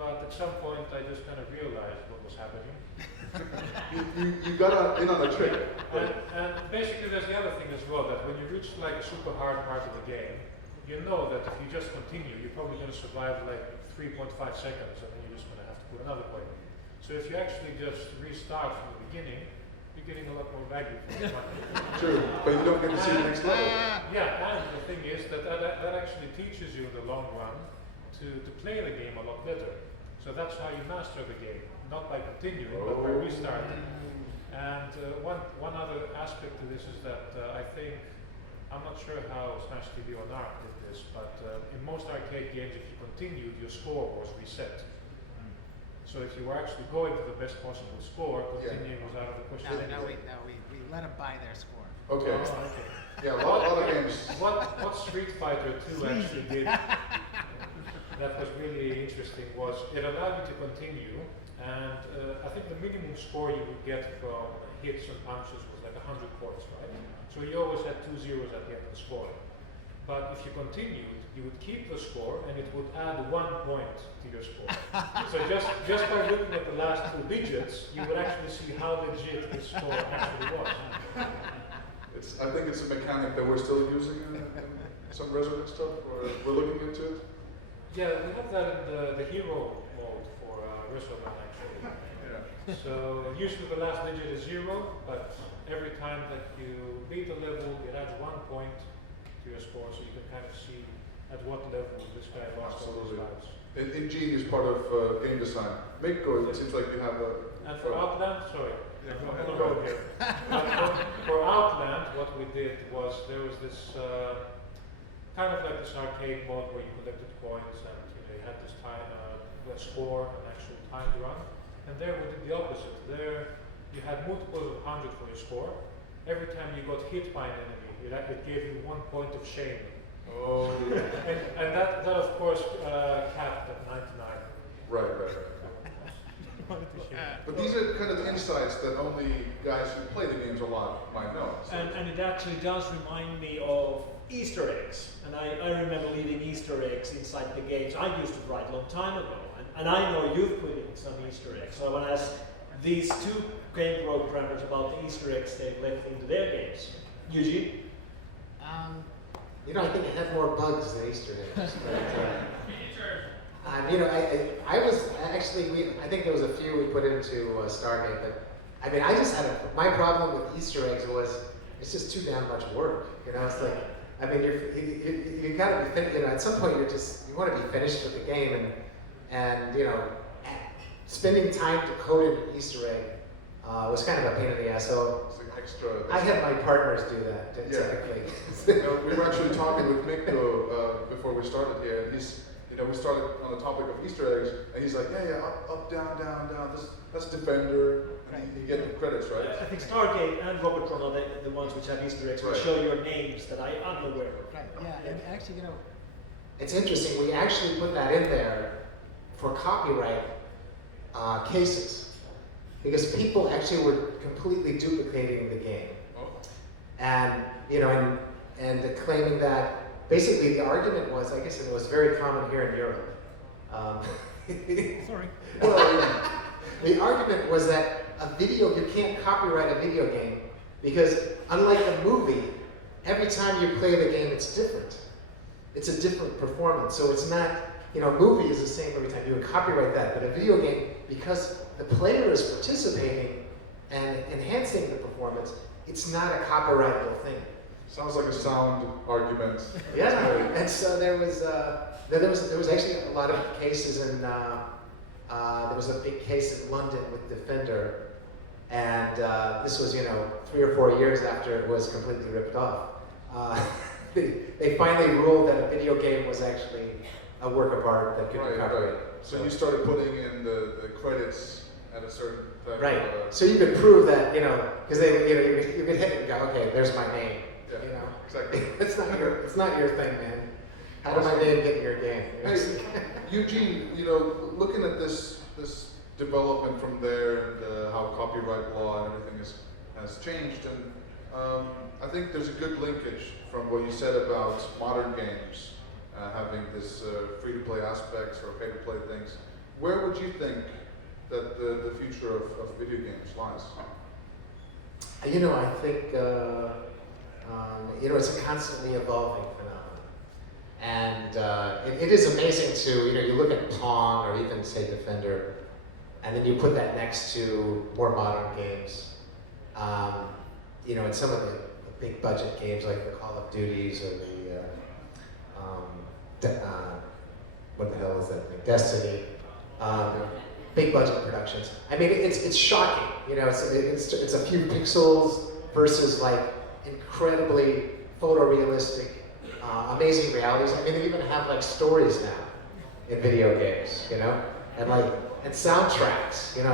But at some point I just kind of realized what was happening. you got in on a trick. And basically there's the other thing as well, that when you reach like a super hard part of the game, you know that if you just continue, you're probably going to survive like 3.5 seconds, and then you're just going to have to put another coin in. So if you actually just restart from the beginning, you're getting a lot more value for your money. True, but you don't get to see the next level. Yeah, and the thing is that actually teaches you in the long run to play the game a lot better. So that's how you master the game, not by continuing, but by restarting. And one other aspect to this is that I think, I'm not sure how Smash TV or Narc did this, but in most arcade games, if you continued, your score was reset. So if you were actually going for the best possible score, continuing was out of the question. No, we let them buy their score. Okay. Oh, okay. Yeah, a lot of games. What Street Fighter 2 actually did that was really interesting was it allowed you to continue, and I think the minimum score you would get from hits and punches was like 100 points, right? So you always had 2 zeros at the end of the score. But if you continued, you would keep the score and it would add 1 point to your score. So just by looking at the last 2 digits, you would actually see how legit the score actually was. I think it's a mechanic that we're still using in some RESOGUN stuff, or we're looking into it. Yeah, we have that in the hero mode for RESOGUN actually. Yeah. So usually the last digit is 0, but every time that you beat a level, it adds 1 point to your score, so you can kind of see at what level this guy lost all his lives. Eugene is part of game design. Mikko, it seems like you have a... And for Outland, sorry. Yeah, I'm go gonna ahead. go here. For Outland, what we did was there was this kind of like this arcade mode where you collected coins and you had this time, a score, an actual timed run. And there we did the opposite. There you had multiples of 100 for your score. Every time you got hit by an enemy, it gave you 1 point of shame. Oh, yeah. and that of course capped at 99. Right. But these are kind of the insights that only guys who play the games a lot might know. So And it actually does remind me of Easter eggs. And I remember leaving Easter eggs inside the games I used to write a long time ago. And I know you've put in some Easter eggs. So I want to ask these 2 game programmers about the Easter eggs they've left into their games. Eugene? You know, I think it had more bugs than Easter eggs. But, you know, I was actually, I think there was a few we put into Stargate, but I mean, I just had my problem with Easter eggs was it's just too damn much work. You know, it's like, I mean, you gotta be finished. You know, at some point you want to be finished with the game, and you know, spending time to code an Easter egg was kind of a pain in the ass. So it's like extra. I had my partners do that typically. We were actually talking with Mikko before we started here, and he's, we started on the topic of Easter eggs, and he's like, yeah, up, down, that's Defender, and you get the credits, right? I think Stargate and Robotron are the ones which have Easter eggs, which Right. show your names that I'm aware of. Right. Yeah. And actually, It's interesting. We actually put that in there for copyright cases because people actually were completely duplicating the game, Oh. and and claiming that basically the argument was, I guess it was very common here in Europe. sorry. Well, the argument was that you can't copyright a video game because unlike a movie, every time you play the game, it's different. It's a different performance. So it's not, a movie is the same every time. You would copyright that. But a video game, because the player is participating and enhancing the performance, it's not a copyrightable thing. Sounds like a sound argument. Yeah, and so there was actually a lot of cases in, there was a big case in London with Defender, and this was 3 or 4 years after it was completely ripped off. They finally ruled that a video game was actually a work of art that could be copyrighted. Right. So you started putting in the credits at a certain time. Right. So you could prove that, because you could hit it and go, okay, there's my name. Yeah, exactly. It's not your thing, man. How did my name get in your game? Hey, Eugene, looking at this development from there and how copyright law and everything has changed, and I think there's a good linkage from what you said about modern games having this free-to-play aspects or pay-to-play things. Where would you think that the future of video games lies? I think it's a constantly evolving phenomenon, and it is amazing to you look at Pong or even say Defender, and then you put that next to more modern games. And some of the big budget games like the Call of Duties or what the hell is that thing? Destiny. Big budget productions. I mean, it's shocking. It's a few pixels versus like incredibly photorealistic, amazing realities. I mean, they even have like stories now in video games. And like and soundtracks, and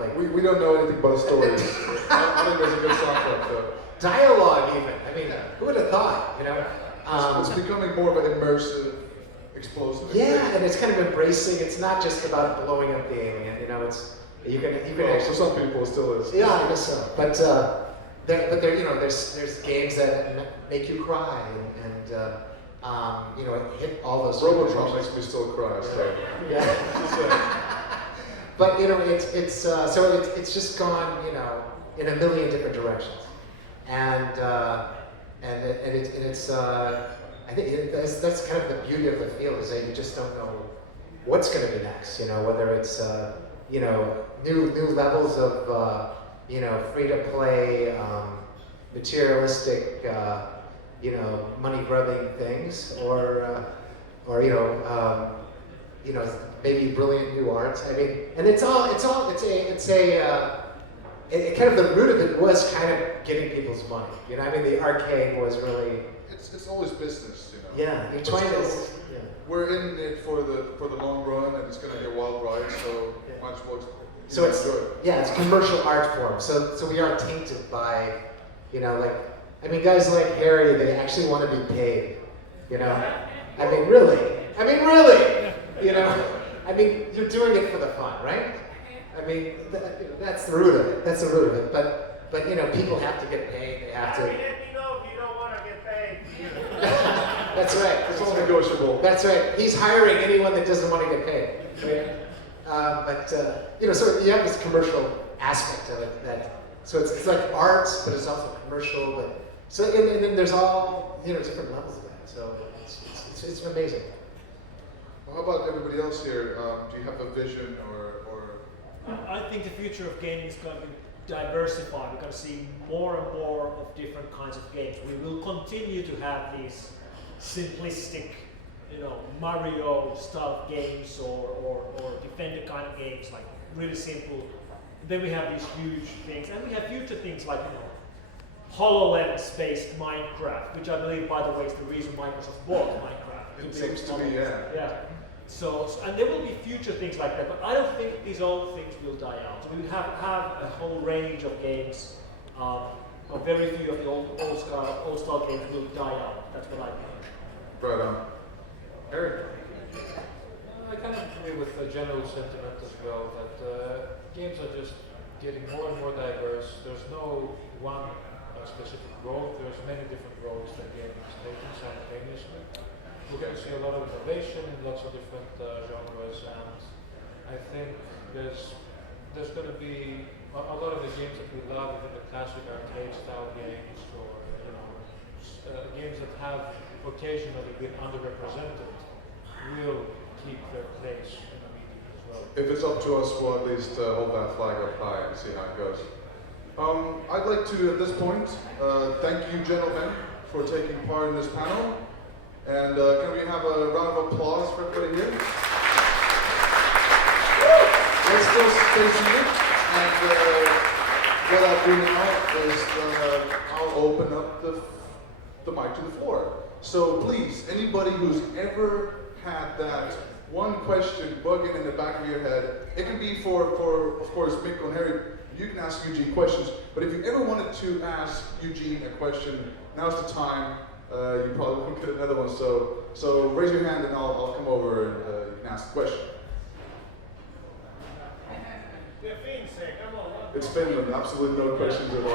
like We don't know anything about stories. I think there's a good soundtrack though. dialogue even. I mean, who would have thought, It's becoming more of an immersive, explosive. Yeah, and it's kind of embracing. It's not just about blowing up the alien. It's you can Well, actually. for some people, it still is. Yeah, I guess so. But there's games that make you cry and hit all those. Robotron makes me still cry. So. Yeah. But it's just gone in a million different directions, and it's I think that's kind of the beauty of the field is that you just don't know what's going to be next. Whether it's new levels of free to play materialistic money grubbing things or maybe brilliant new art. I mean, and it's kind of the root of it was kind of getting people's money. I mean, the arcade was really. It's always business, Yeah, you're trying to. Yeah. We're in it for the long run, and it's going to be a wild ride. So much more. So it's it's commercial art form. So we are tainted by, guys like Harry, they actually want to be paid. I mean, really. You're doing it for the fun, right? I mean, that's the root of it. But people have to get paid. They have to. Let me know if you don't want to get paid. That's right. It's all negotiable. That's right. He's hiring anyone that doesn't want to get paid. Right? So you have this commercial aspect of it. So it's like arts, but it's also commercial. And then there's all different levels of that. So it's amazing. Well, how about everybody else here? Do you have a vision or? I think the future of gaming is going to be diversified. We're going to see more and more of different kinds of games. We will continue to have these simplistic, Mario style games or Defender kind of games, like really simple. Then we have these huge things, and we have future things like HoloLens-based Minecraft, which I believe, by the way, is the reason Microsoft bought Minecraft. It seems to be, yeah. Yeah. So, and there will be future things like that, but I don't think these old things will die out. So we have a whole range of games, but very few of the old style games will die out. That's what I think. Right on. Eric? I kind of agree with the general sentiment as well that games are just getting more and more diverse. There's no one specific road. There's many different roads that gaming is taking simultaneously. We're going to see a lot of innovation in lots of different genres, and I think there's going to be a lot of the games that we love, even the classic arcade-style games, or games that have occasionally been underrepresented, will keep their place in the media as well. If it's up to us, we'll at least hold that flag up high and see how it goes. I'd like to, at this point, thank you, gentlemen, for taking part in this panel. And can we have a round of applause for everybody here? Let's still stay seated. And what I'll do now is I'll open up the mic to the floor. So please, anybody who's ever had that one question bugging in the back of your head, it can be for of course, Mikko and Harry. You can ask Eugene questions, but if you ever wanted to ask Eugene a question, now's the time. You probably won't get another one, so raise your hand and I'll come over and you can ask the question. It's Finland, absolutely no questions at all.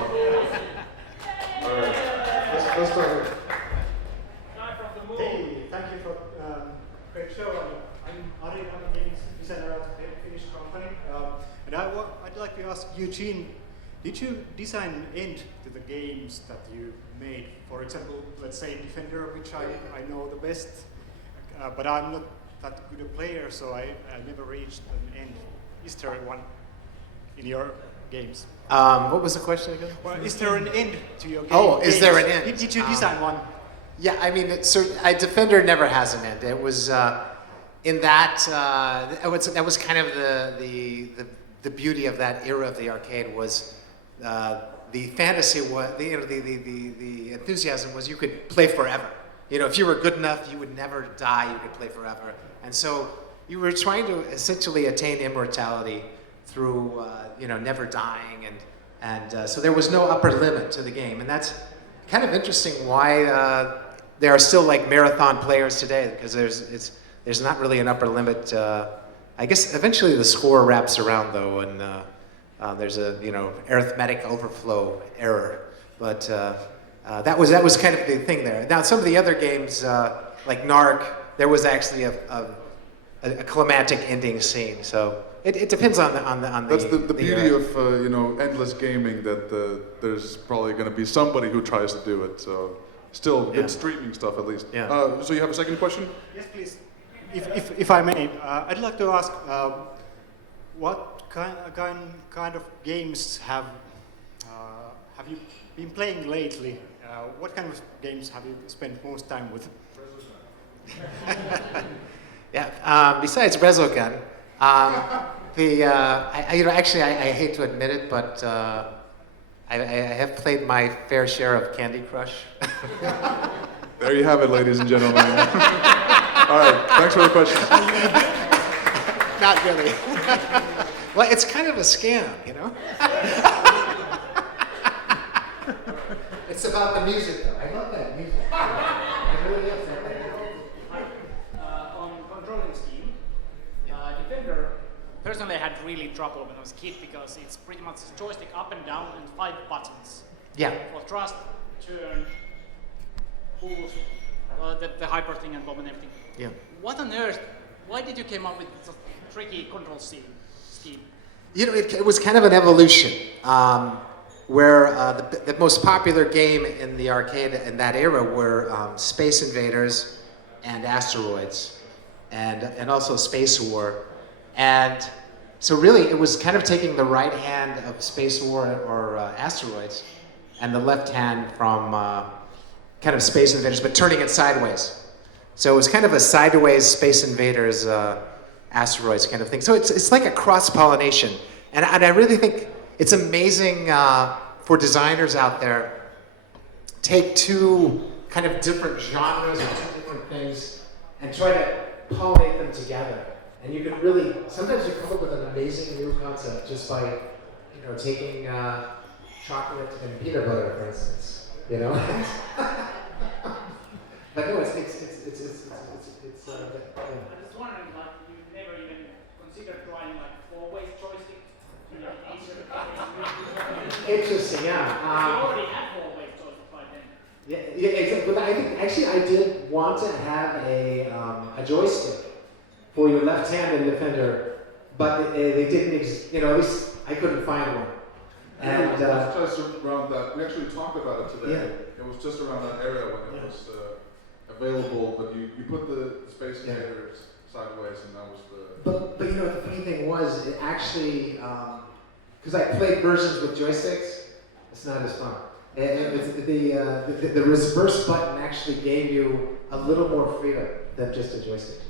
All right, let's start here. Hey, thank you for great show. I'm Ari, I'm a game designer at a Finnish company. And I'd like to ask Eugene, did you design an end to the games that you made? For example, let's say Defender, which I know the best, but I'm not that good a player, so I never reached an end. Is there one in your games? What was the question again? Well, is there an end to your game? Oh, is there an games? end? Did you design one? Yeah, I mean, Defender never has an end. It was in that that was kind of the beauty of that era of the arcade was the fantasy was the enthusiasm was you could play forever. If you were good enough, you would never die. You could play forever. And so you were trying to essentially attain immortality through never dying, and so there was no upper limit to the game, and that's kind of interesting why there are still like marathon players today, because there's not really an upper limit. I guess eventually the score wraps around though, and there's a arithmetic overflow error, but that was kind of the thing there. Now some of the other games like Narc, there was actually a climactic ending scene, so it depends on the. That's the beauty of endless gaming, that there's probably going to be somebody who tries to do it. So still, it's streaming stuff at least. Yeah. So you have a second question? Yes, please. If I may, I'd like to ask, what kind of games have you been playing lately? What kind of games have you spent most time with? Yeah. Besides RESOGUN, actually I hate to admit it, but I have played my fair share of Candy Crush. There you have it, ladies and gentlemen. All right, thanks for the question. Not really. Well, it's kind of a scam, It's about the music, though. I love that music. It really is. On controlling Steam, Defender, personally I had really trouble when I was a kid because it's pretty much a joystick up and down and 5 buttons. Yeah. For thrust, turn, boost, the hyper thing and bomb and everything. Yeah. What on earth, why did you come up with such tricky control scheme? It was kind of an evolution, where the most popular game in the arcade in that era were Space Invaders and Asteroids, and also Space War. And so really it was kind of taking the right hand of Space War or Asteroids and the left hand from kind of Space Invaders, but turning it sideways. So it was kind of a sideways Space Invaders, Asteroids kind of thing. So it's like a cross-pollination. And I really think it's amazing for designers out there, take two kind of different genres or two different things and try to pollinate them together. And you can really, sometimes you come up with an amazing new concept just by, taking chocolate and peanut butter, for instance, But no, it's I'm just wondering, you never even considered trying 4-way joystick? interesting, yeah. You already had 4-way joystick by then. Yeah, exactly. But I think actually I did want to have a joystick for your left hand in Defender, but they didn't exist. At least I couldn't find one. And it was just around that. We actually talked about it today. Yeah. It was just around that area when it was available, but you put the Space Invaders sideways, and that was the. But the funny thing was, it actually because I played versions with joysticks, it's not as fun. The reverse button actually gave you a little more freedom than just a joystick.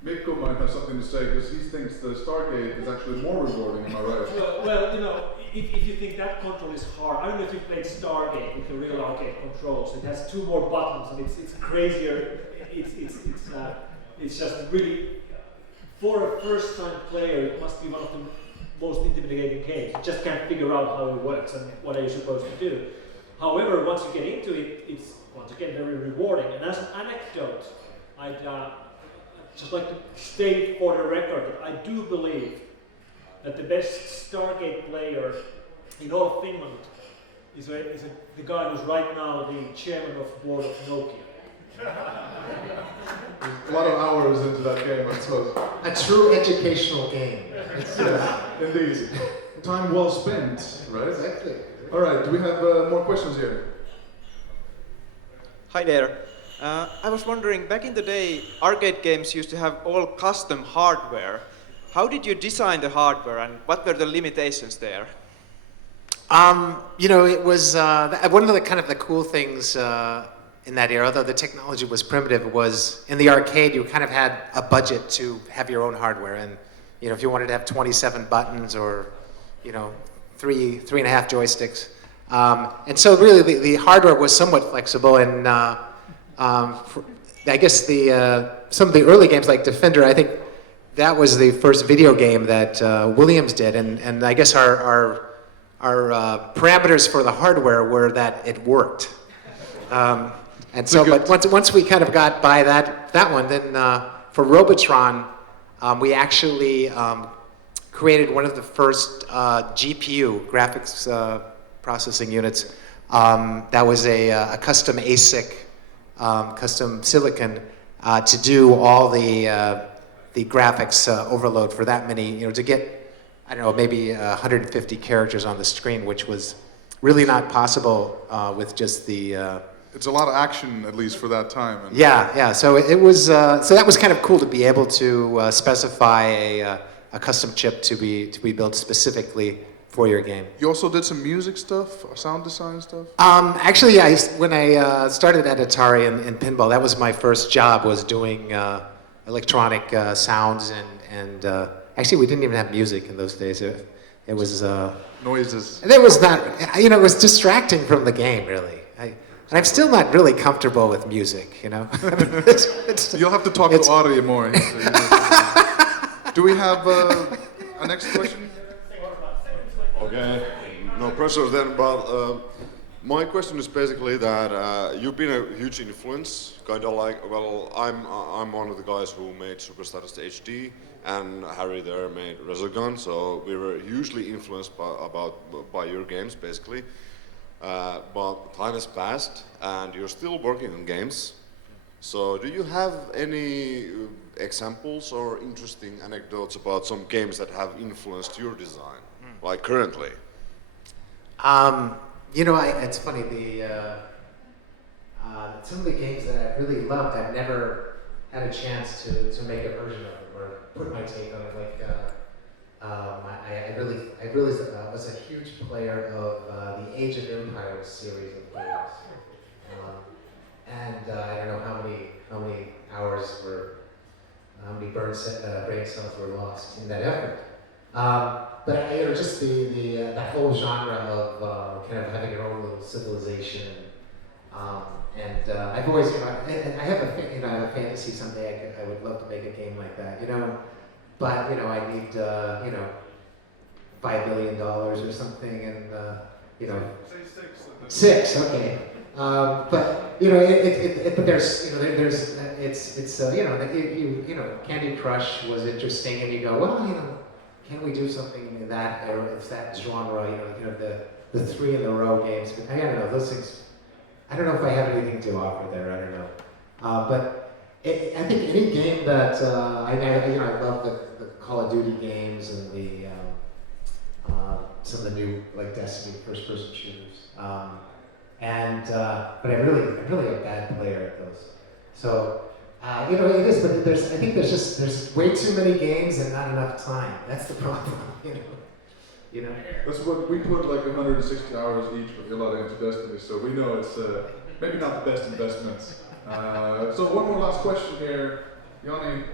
Mikko might have something to say because he thinks the Stargate is actually more rewarding. Am I right? Well, if you think that control is hard, I don't know if you played Stargate with the real arcade controls. It has 2 more buttons and it's crazier. It's just really, for a first-time player, it must be one of the most intimidating games. You just can't figure out how it works and what are you supposed to do. However, once you get into it, it's once again very rewarding. And as an anecdote, I'd just like to state for the record that I do believe that the best Stargate player in all of Finland is the guy who's right now the chairman of the board of Nokia. A lot of hours into that game, I suppose. A true educational game. Indeed. Time well spent, right? Exactly. All right, do we have more questions here? Hi there. I was wondering, back in the day, arcade games used to have all custom hardware. How did you design the hardware and what were the limitations there? It was one of the kind of the cool things in that era, though the technology was primitive, was in the arcade you kind of had a budget to have your own hardware, and if you wanted to have 27 buttons or 3.5 joysticks, and so really the hardware was somewhat flexible, and I guess some of the early games like Defender, I think that was the first video game that Williams did, and I guess our parameters for the hardware were that it worked. And so, but once we kind of got by that one, then for Robotron, we actually created one of the first GPU, graphics processing units. That was a custom ASIC, custom silicon, to do all the graphics overload for that many, to get, I don't know, maybe 150 characters on the screen, which was really not possible with just the. It's a lot of action, at least for that time. And yeah. So it was. So that was kind of cool to be able to specify a custom chip to be built specifically for your game. You also did some music stuff, or sound design stuff? Actually, when I started at Atari in pinball, that was my first job, was doing electronic sounds and actually we didn't even have music in those days. It was noises. And it was not, it was distracting from the game, really. And I'm still not really comfortable with music, You'll have to talk to Ari more. Do we have a next question? Okay, no pressure then, but my question is basically that you've been a huge influence, kind of like, well, I'm one of the guys who made Superstars HD, and Harry there made RESOGUN, so we were hugely influenced by your games, basically. But time has passed, and you're still working on games. So do you have any examples or interesting anecdotes about some games that have influenced your design, like currently? It's funny, some of the games that I really loved, I've never had a chance to make a version of them or put my take on it. Like, I really was a huge player of the Age of Empires series of games, and I don't know how many hours how many brain cells were lost in that effort. But just that whole genre of kind of having your own little civilization, and I've always, I have a fantasy someday I would love to make a game like that, but I need $5 billion or something, and Say 6. 6, okay. But but there's Candy Crush was interesting, and you go, well, can we do something in that, or it's that genre, the 3 in a row games. But I don't know, those things, I don't know if I have anything to offer there, I don't know. But I think any game that, I love the Call of Duty games and some of the new, like Destiny first-person shooters. But I'm really a bad player at those. So, it is, but I think there's way too many games and not enough time. That's the problem, That's what we put, like 160 hours each with Ilada into Destiny, so we know it's maybe not the best investments. So one more last question here, Yanni.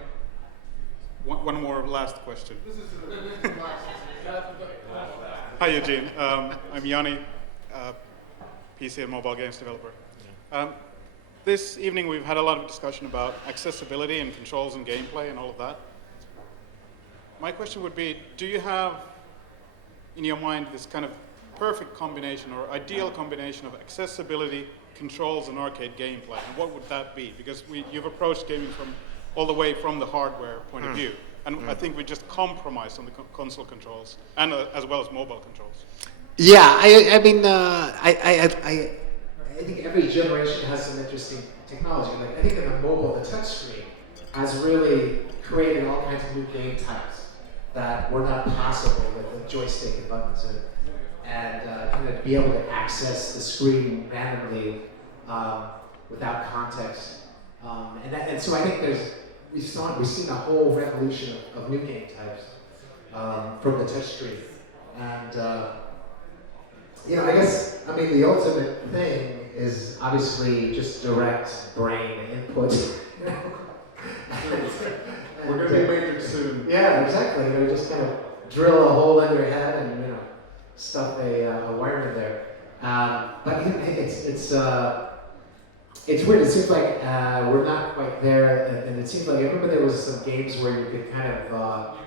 One more last question. Hi Eugene, I'm Yanni, PC and mobile games developer. This evening we've had a lot of discussion about accessibility and controls and gameplay and all of that. My question would be, do you have in your mind this kind of perfect combination or ideal combination of accessibility, controls, and arcade gameplay? And what would that be? Because you've approached gaming all the way from the hardware point of view. And I think we just compromise on the console controls, and as well as mobile controls. Yeah, I think every generation has some interesting technology. Like, I think in the mobile, the touchscreen has really created all kinds of new game types that were not possible with the joystick and buttons, and kind of be able to access the screen randomly without context. And so I think we've seen a whole revolution of new game types from the touchscreen. And the ultimate thing is obviously just direct brain input. We're going to be Matrix soon. Yeah, exactly. Just kind of drill a hole in your head and stuff a wire in there. But it's weird. It seems like we're not quite there, and it seems like I remember there was some games where you could kind of.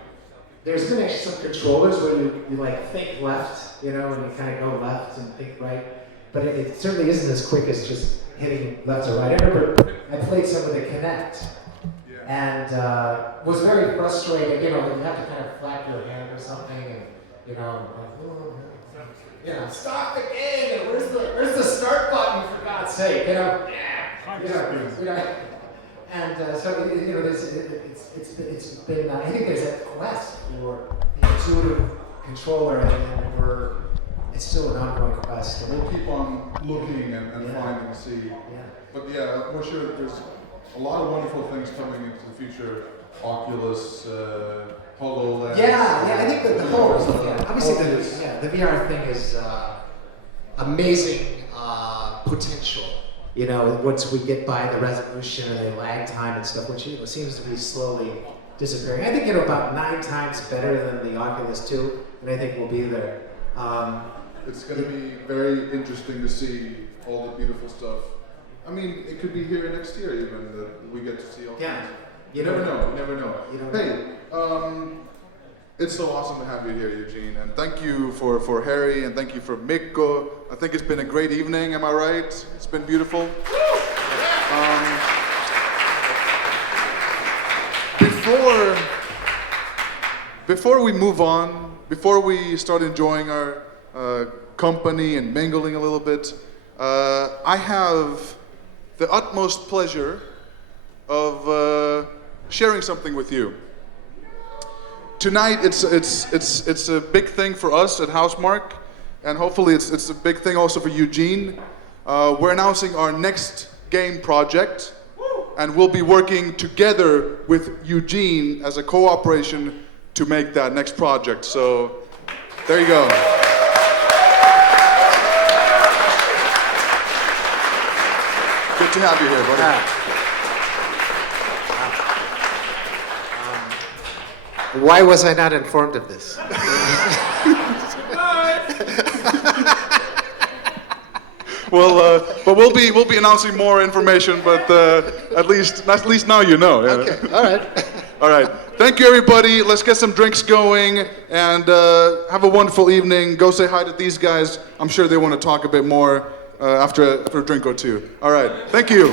There's been actually some controllers where you like think left, you know, and you kind of go left and think right, but it certainly isn't as quick as just hitting left or right. I remember I played some with the Kinect, and was very frustrated. You know, you have to kind of flap your hand or something, and you know, stop the game. And where's the start button, for God's sake? You know, And so you know, it's been. I think there's a quest for the intuitive controller, and it's still an ongoing quest. And we'll keep on looking and finding and see. Yeah. But yeah, we're sure that there's a lot of wonderful things coming into the future. Oculus, HoloLens. Yeah, I think that the whole obviously the VR thing is amazing potential. You know, once we get by the resolution and the lag time and stuff, which seems to be slowly disappearing. I think about 9 times better than the Oculus 2, and I think we'll be there. It's going to be very interesting to see all the beautiful stuff. I mean, it could be here next year even that we get to see all. Yeah. You never know. Hey, it's so awesome to have you here, Eugene, and thank you for Harry, and thank you for Mikko. I think it's been a great evening, am I right? It's been beautiful. Before we move on, before we start enjoying our company and mingling a little bit, I have the utmost pleasure of sharing something with you. Tonight, it's a big thing for us at Housemarque, and hopefully it's a big thing also for Eugene. We're announcing our next game project, and we'll be working together with Eugene as a cooperation to make that next project. So, there you go. Good to have you here, buddy. Why was I not informed of this? Well, but we'll be announcing more information. But at least now you know. Yeah. Okay. All right. All right. Thank you, everybody. Let's get some drinks going and have a wonderful evening. Go say hi to these guys. I'm sure they want to talk a bit more after a drink or two. All right. Thank you.